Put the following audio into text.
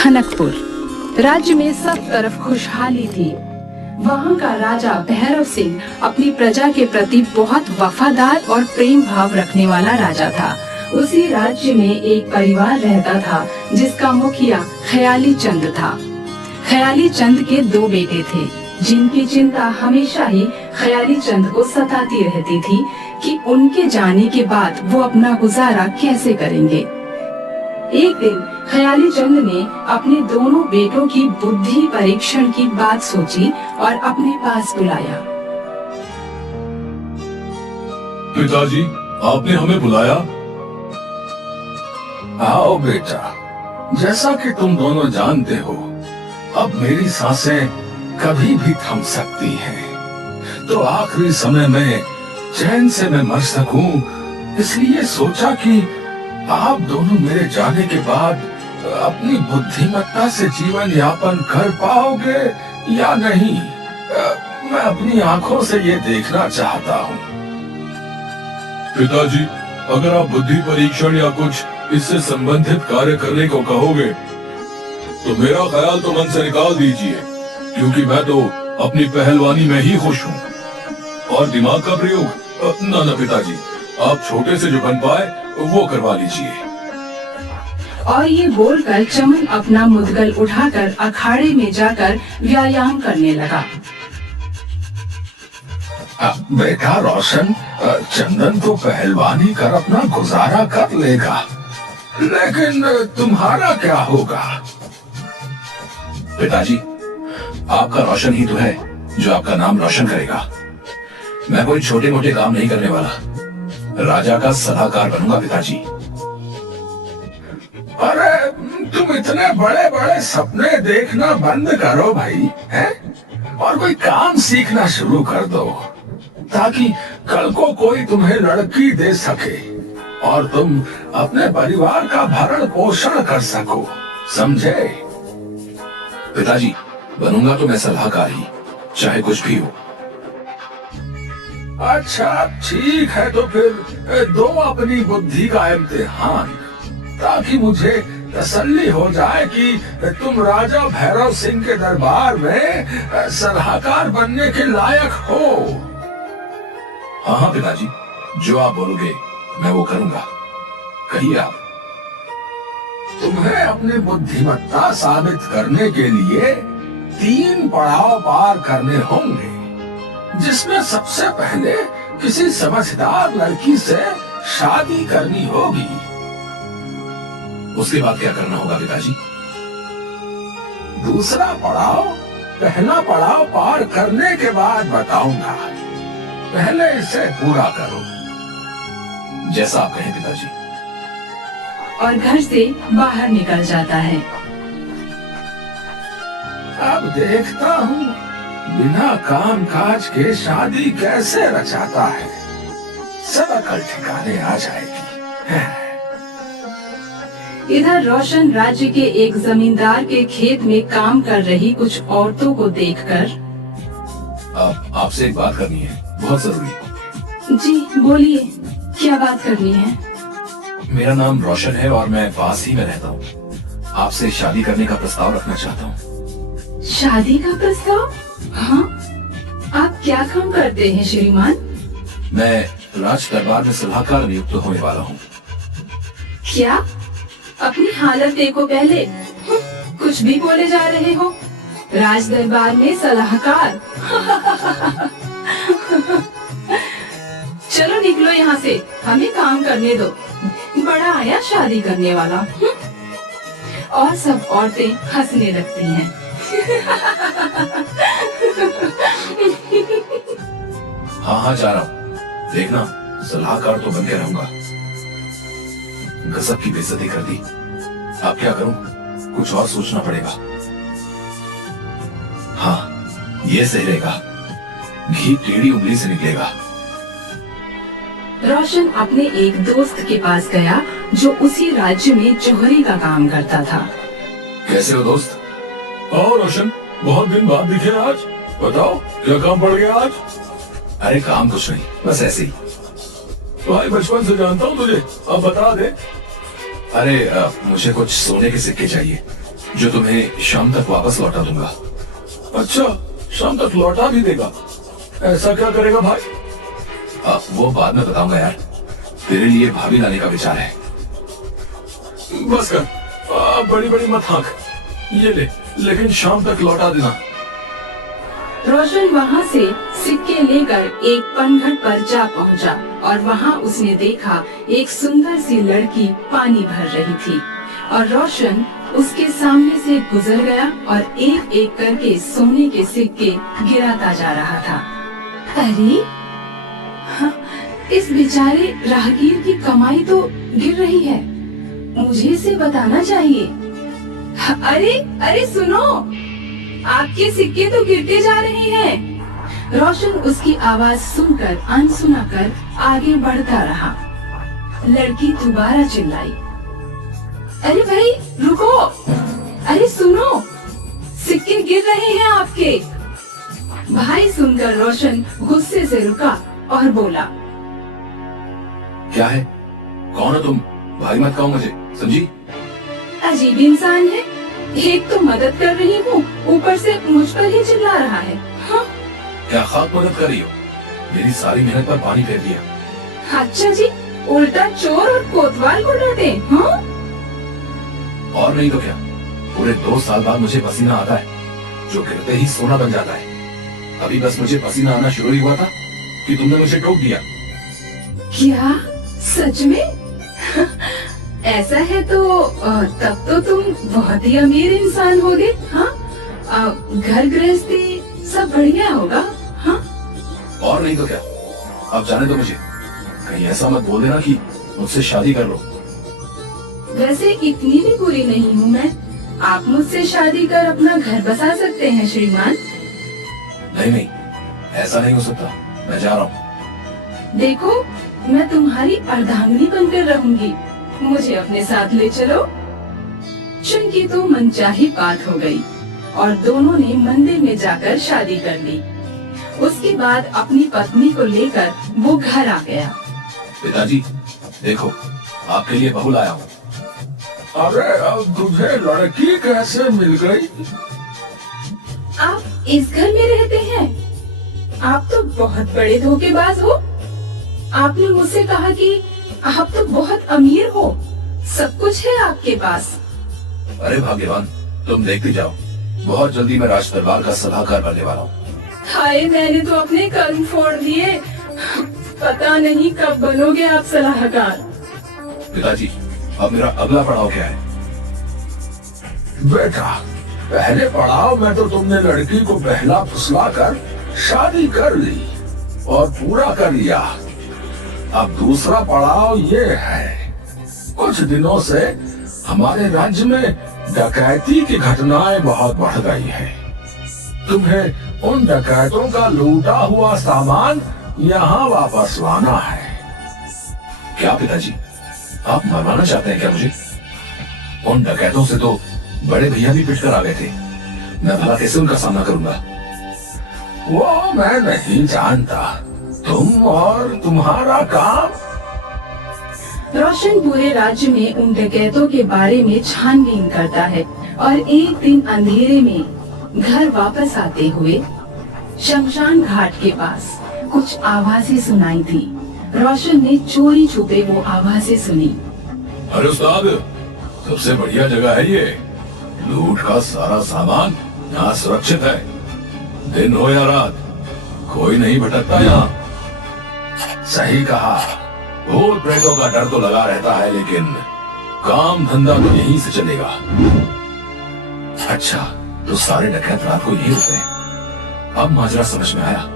खनकपुर राज्य में सब तरफ खुशहाली थी। वहाँ का राजा भैरव सिंह अपनी प्रजा के प्रति बहुत वफादार और प्रेम भाव रखने वाला राजा था। उसी राज्य में एक परिवार रहता था जिसका मुखिया ख्याली चंद था। ख्याली चंद के 2 बेटे थे जिनकी चिंता हमेशा ही ख्याली चंद को सताती रहती थी कि उनके जाने के बाद वो अपना गुजारा कैसे करेंगे। एक दिन ख्याली चंद ने अपने दोनों बेटों की बुद्धि परीक्षण की बात सोची और अपने पास बुलाया। पिताजी, आपने हमें बुलाया? आओ बेटा, जैसा कि तुम दोनों जानते हो, अब मेरी सांसें कभी भी थम सकती हैं। तो आखिरी समय में चैन से मैं मर सकूं, इसलिए सोचा कि आप दोनों मेरे जाने के बाद अपनी बुद्धिमत्ता से जीवन यापन कर पाओगे या नहीं, मैं अपनी आंखों से ये देखना चाहता हूँ। पिताजी, अगर आप बुद्धि परीक्षण या कुछ इससे संबंधित कार्य करने को कहोगे तो मेरा ख्याल तो मन से निकाल दीजिए, क्योंकि मैं तो अपनी पहलवानी में ही खुश हूँ। और दिमाग का प्रयोग ना पिताजी, आप छोटे से जो बन पाए वो करवा लीजिए। और ये बोलकर चमन अपना मुद्गल उठाकर अखाड़े में जाकर व्यायाम करने लगा। बेटा रोशन, चंदन तो पहलवानी कर अपना गुजारा कर लेगा, लेकिन तुम्हारा क्या होगा? पिताजी, आपका रोशन ही तो है जो आपका नाम रोशन करेगा। मैं कोई छोटे मोटे काम नहीं करने वाला, राजा का सलाहकार बनूंगा पिताजी। अरे तुम इतने बड़े बड़े सपने देखना बंद करो भाई, हैं? और कोई काम सीखना शुरू कर दो ताकि कल को कोई तुम्हें लड़की दे सके और तुम अपने परिवार का भरण पोषण कर सको, समझे? पिताजी, बनूंगा तो मैं सलाहकार ही, चाहे कुछ भी हो। अच्छा ठीक है, तो फिर दो अपनी बुद्धि का इम्तिहान, ताकि मुझे तसल्ली हो जाए कि तुम राजा भैरव सिंह के दरबार में सलाहकार बनने के लायक हो। हाँ पिताजी, जो आप बोलोगे मैं वो करूंगा। कहिए आप। तुम्हें अपनी बुद्धिमत्ता साबित करने के लिए 3 पड़ाव पार करने होंगे, जिसमें सबसे पहले किसी समझदार लड़की से शादी करनी होगी। उसके बाद क्या करना होगा पिताजी? दूसरा पड़ाव पहला पड़ाव पार करने के बाद बताऊंगा, पहले इसे पूरा करो। जैसा आप कहें पिताजी। और घर से बाहर निकल जाता है। अब देखता हूँ बिना काम काज के शादी कैसे रचाता है, सब अकल ठिकाने आ जाएगी। इधर रोशन राज्य के एक जमींदार के खेत में काम कर रही कुछ औरतों को देखकर, आपसे एक बात करनी है, बहुत जरूरी। जी बोलिए, क्या बात करनी है? मेरा नाम रोशन है और मैं पास ही में रहता हूँ। आपसे शादी करने का प्रस्ताव रखना चाहता हूँ। शादी का प्रस्ताव? हाँ, आप क्या काम करते हैं श्रीमान? मैं राज दरबार में सलाहकार नियुक्त होने वाला हूँ। क्या? अपनी हालत देखो पहले, कुछ भी बोले जा रहे हो। राज दरबार में सलाहकार? चलो निकलो यहाँ से, हमें काम करने दो। बड़ा आया शादी करने वाला। और सब औरतें हंसने लगती हैं। हाँ जा रहा हूँ, देखना सलाहकार तो बन के रहूंगा। गजब की बेइज्जती कर दी। अब क्या करूं? कुछ और सोचना पड़ेगा। हाँ, ये सही रहेगा, घी टेढ़ी उंगली से निकलेगा। रोशन अपने एक दोस्त के पास गया जो उसी राज्य में जोहरी का काम करता था। कैसे हो दोस्त? आओ रोशन, बहुत दिन बाद दिखे आज। बताओ क्या काम पड़ गया आज? अरे काम कुछ नहीं, बस ऐसे ही। भाई बचपन से जानता हूँ तुझे, अब बता दे। अरे मुझे कुछ सोने के सिक्के चाहिए, जो तुम्हें शाम तक वापस लौटा दूंगा। अच्छा, शाम तक लौटा भी देगा? ऐसा क्या करेगा भाई? वो बाद में बताऊंगा यार। तेरे लिए भाभी लाने का विचार है। बस कर, बड़ी बड़ी मत हाँक। ये ले, लेकिन शाम तक लौटा देना। रोशन वहाँ से सिक्के लेकर एक पनघट पर जा पहुँचा और वहाँ उसने देखा एक सुंदर सी लड़की पानी भर रही थी और रोशन उसके सामने से गुजर गया और एक एक करके सोने के सिक्के गिराता जा रहा था। अरे हाँ, इस बेचारे राहगीर की कमाई तो गिर रही है, मुझे इसे बताना चाहिए। अरे अरे सुनो, आपके सिक्के तो गिरते जा रहे हैं। रोशन उसकी आवाज सुनकर अनसुना कर आगे बढ़ता रहा। लड़की दोबारा चिल्लाई, अरे भाई रुको, अरे सुनो, सिक्के गिर रहे हैं आपके। भाई सुनकर रोशन गुस्से से रुका और बोला, क्या है? कौन हो तुम? भाई मत कहो मुझे, समझी? अजीब इंसान है, एक तो मदद कर रही हूँ, ऊपर से मुझ पर ही चिल्ला रहा है। हाँ? क्या खाक मदद कर रही हो? मेरी सारी मेहनत पर पानी फेर दिया। अच्छा जी, उल्टा चोर और कोतवाल को डांटे। हाँ? और नहीं तो क्या, पूरे 2 साल बाद मुझे पसीना आता है, जो गिरते ही सोना बन जाता है। अभी बस मुझे पसीना आना शुरू ही हुआ था कि तुमने मुझे टोक दिया। क्या सच में? ऐसा है तो तब तो तुम बहुत ही अमीर इंसान होगे। हाँ? घर गृहस्थी सब बढ़िया होगा। हाँ? और नहीं तो क्या, अब जाने दो मुझे। कहीं ऐसा मत बोल देना कि मुझसे शादी कर लो। वैसे इतनी भी बुरी नहीं हूँ मैं, आप मुझसे शादी कर अपना घर बसा सकते हैं श्रीमान। नहीं नहीं, ऐसा नहीं हो सकता, मैं जा रहा हूँ। देखो, मैं तुम्हारी अर्धांगिनी बनकर रहूंगी, मुझे अपने साथ ले चलो। चुनकी तो मनचाही बात हो गई और दोनों ने मंदिर में जाकर शादी कर ली। उसके बाद अपनी पत्नी को लेकर वो घर आ गया। पिताजी देखो, आपके लिए बहू लाया हूँ। अरे अब तुझे लड़की कैसे मिल गई? आप इस घर में रहते हैं? आप तो बहुत बड़े धोखेबाज हो। आपने मुझसे कहा कि आप तो बहुत अमीर हो, सब कुछ है आपके पास। अरे भाग्यवान, तुम देखते जाओ, बहुत जल्दी मैं राज दरबार का सलाहकार बनने वाला हूँ। हाय, मैंने तो अपने कर्म फोड़ दिए, पता नहीं कब बनोगे आप सलाहकार। पिताजी, अब मेरा अगला पड़ाव क्या है? बेटा, पहले पड़ाव में तो तुमने लड़की को बहला फुसला कर शादी कर ली और पूरा कर लिया। अब दूसरा पड़ाव ये है, कुछ दिनों से हमारे राज्य में डकैती की घटनाएं बहुत बढ़ गई हैं। तुम्हें उन डकैतों का लूटा हुआ सामान यहाँ वापस लाना है। क्या पिताजी, आप मरवाना चाहते हैं क्या मुझे? उन डकैतों से तो बड़े भैया भी पिट कर आ गए थे, मैं भला कैसे उनका सामना करूंगा? वो मैं नहीं जानता, तुम और तुम्हारा काम। रोशन पूरे राज्य में उन डकैतों के बारे में छानबीन करता है और एक दिन अंधेरे में घर वापस आते हुए शमशान घाट के पास कुछ आवाजें सुनाई थी। रोशन ने चोरी छुपे वो आवाजें सुनी। अरे उस्ताद, सबसे बढ़िया जगह है ये। लूट का सारा सामान यहाँ सुरक्षित है, दिन हो या रात कोई नहीं भटकता यहाँ। सही कहा, भूत प्रेतों का डर तो लगा रहता है, लेकिन काम धंधा तो यहीं से चलेगा। अच्छा, तो सारे डकैत रात को यहीं रुकते हैं। अब माजरा समझ में आया।